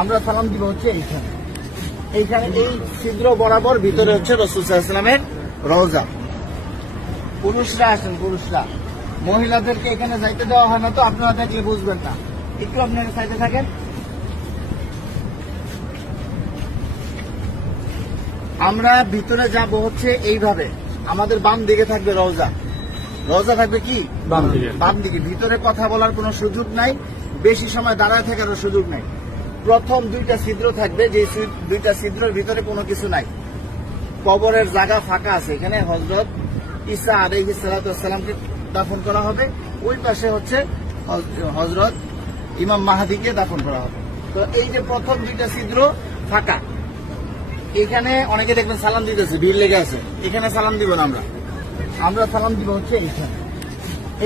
আমরা সালাম দিব হচ্ছে এইখানে। এইখানে এই ছিদ্র বরাবর ভিতরে হচ্ছে রসুল সাল্লামের রওজা। পুরুষরা আসেন পুরুষরা। মহিলাদেরকে এখানে যাইতে দেওয়া হয় না তো আপনারা থাকলে বুঝবেন না। একটু আপনারা সাইডে থাকেন। আমরা ভিতরে যাব হচ্ছে এইভাবে। আমাদের বাম দিকে থাকবে রওজা। রওজা থাকবে কি? বাম দিকে। বাম দিকে। ভিতরে কথা বলার কোনো সুযোগ নাই। বেশি সময় দাঁড়ায় থাকারও সুযোগ নাই। প্রথম দুইটা ছিদ্র থাকবে যে দুইটা ছিদ্রের ভিতরে কোনো কিছু নাই। কবরের জায়গা ফাঁকা আছে। এখানে হজরত ঈসা আলহি সালাতামকে দাফন করা হবে। ওই পাশে হচ্ছে হজরত ইমাম মাহাদিকে দাফন করা হবে। তো এই যে প্রথম দুইটা ছিদ্র ফাঁকা, এখানে অনেকে দেখবেন সালাম দিতেছে, ভিড় লেগে আছে। এখানে সালাম দিব না আমরা। আমরা সালাম দিব হচ্ছে এইখানে।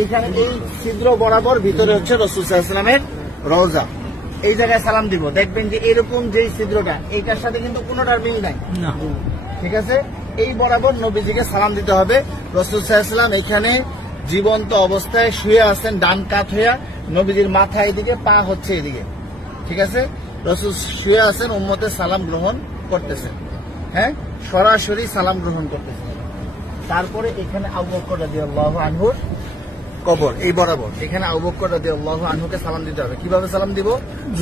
এইখানে এই ছিদ্র বরাবর ভিতরে হচ্ছে রসুল সাল্লামের রওজা। এই জায়গায় সালাম দিব। দেখবেন যে এরকম যেই ছিদ্রটা এইটার সাথে কিন্তু কোনোটার মিল নাই। ঠিক আছে? এই বরাবর নবীজিকে সালাম দিতে হবে। রসুল সাল্লাম এখানে জীবন্ত অবস্থায় শুয়ে আছেন ডান কাত হইয়া। নবীজির মাথা এদিকে পা হচ্ছে এদিকে। ঠিক আছে? রসুল শুয়ে আছেন উম্মতের সালাম গ্রহণ করতেছেন। হ্যাঁ? সরাসরি সালাম গ্রহণ করতেছেন। তারপরে এখানে আবু বকর রাদিয়াল্লাহু আনহুর কবর, এই বরাবর। এখানে আবু বকর রাদিয়াল্লাহু আনহুকে সালাম দিতে হবে। কীভাবে সালাম দিব?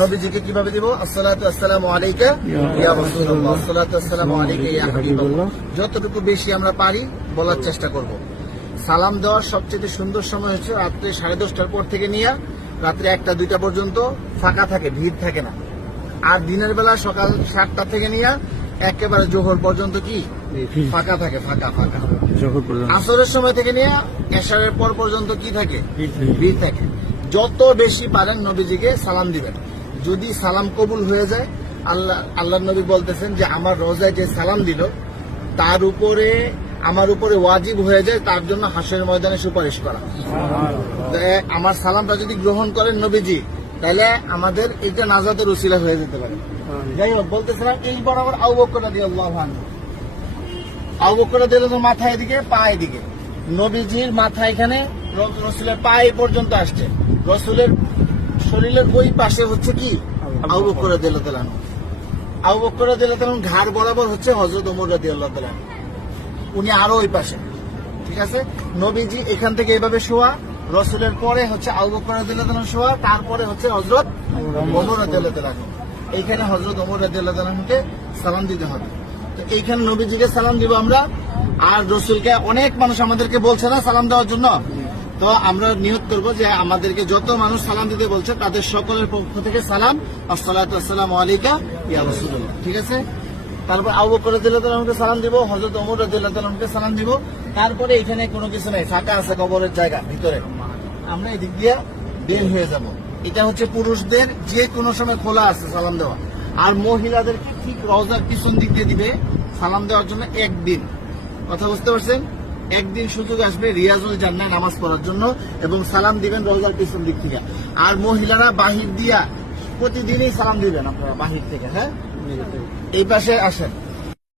নবীজিকে কীভাবে দিব? আসসালাতু আসসালামু আলাইকা ইয়া রাসূলুল্লাহ। আসসালামু আলাইকা ইয়া যতটুকু বেশি আমরা পারি, বলার চেষ্টা করব। সালাম দেওয়ার সবচেয়ে সুন্দর সময় হচ্ছে রাত্রে সাড়ে দশটার পর থেকে নিয়ে, রাত্রে একটা, দুইটা পর্যন্ত ফাঁকা থাকে, ভিড় থাকে না। আর দিনের বেলা সকাল সাতটা থেকে নিয়ে, একেবারে জোহর পর্যন্ত কি? ফাঁকা থাকে ফাঁকা ফাঁকা। আসরের সময় থেকে নিয়ে এশারের পর পর্যন্ত কি থাকে? ভিড় থাকে। যত বেশি পারেন নবীজিকে সালাম দিবেন। যদি সালাম কবুল হয়ে যায় আল্লাহ আল্লাহ নবী বলতেছেন যে আমার রোজায় যে সালাম দিল তার উপরে আমার উপরে ওয়াজিব হয়ে যায় তার জন্য হাসের ময়দানে সুপারিশ করা। আমার সালামটা যদি গ্রহণ করেন নবীজি তাহলে আমাদের এটা নাজাতের উসিলা হয়ে যেতে পারে। যাই হোক বলতেছিলাম এই বরাবর আউ বকর দিয়ে আল্লাহ আউ বকর দিল তো মাথা এদিকে পা এদিকে। নবীজির মাথা এখানে রসুলের পা এই পর্যন্ত আসছে। রসুলের শরীরের ওই পাশে হচ্ছে কি? আউ বকর দিল তেলান বকর দিল তেলান ঘাড় বরাবর হচ্ছে হজরত ওমর রাদি আল্লাহ তেলান উনি আরও ওই পাশে। ঠিক আছে? নবীজি এখান থেকে এইভাবে শোয়া রসুলের পরে হচ্ছে আউ বকর তেলান শোয়া তারপরে হচ্ছে হজরত ওমর রাদি আল্লাহ তেলান এইখানে হজরত ওমর রাদি আল্লাহ তেলানকে সালাম দিতে হবে। তো এইখানে নবীজিকে সালাম দিব আমরা। আর রসুলকে অনেক মানুষ আমাদেরকে বলছে না সালাম দেওয়ার জন্য। তো আমরা নিয়োগ করব যে আমাদেরকে যত মানুষ সালাম দিতে বলছে, তাদের সকলের পক্ষ থেকে সালাম। আসসালামু আলাইকা ইয়া রাসূলুল্লাহ। ঠিক আছে? তারপর আবু বকর সালাম দিব, হযরত ওমর রাদিয়াল্লাহু তাআলাকে সালাম দিব। তারপরে এখানে কোনো কিছু নেই, ফাঁকা আছে কবরের জায়গা, ভিতরে। আমরা এদিক দিয়ে বের হয়ে যাব। এটা হচ্ছে পুরুষদের যে কোনো সময় খোলা আছে সালাম দেওয়া। আর মহিলাদেরকে ঠিক রওজার পিছন দিক দিয়ে দিবে? সালাম দেওয়ার জন্য একদিন। কথা বুঝতে পারছেন? একদিন সুযোগ আসবে রিয়াজুল জান্নায় নামাজ পড়ার জন্য এবং সালাম দিবেন রোজার পিছন দিক থেকে। আর মহিলারা বাহির দিয়া প্রতিদিনই সালাম দিবেন আপনারা বাহির থেকে হ্যাঁ? এই পাশে আসেন।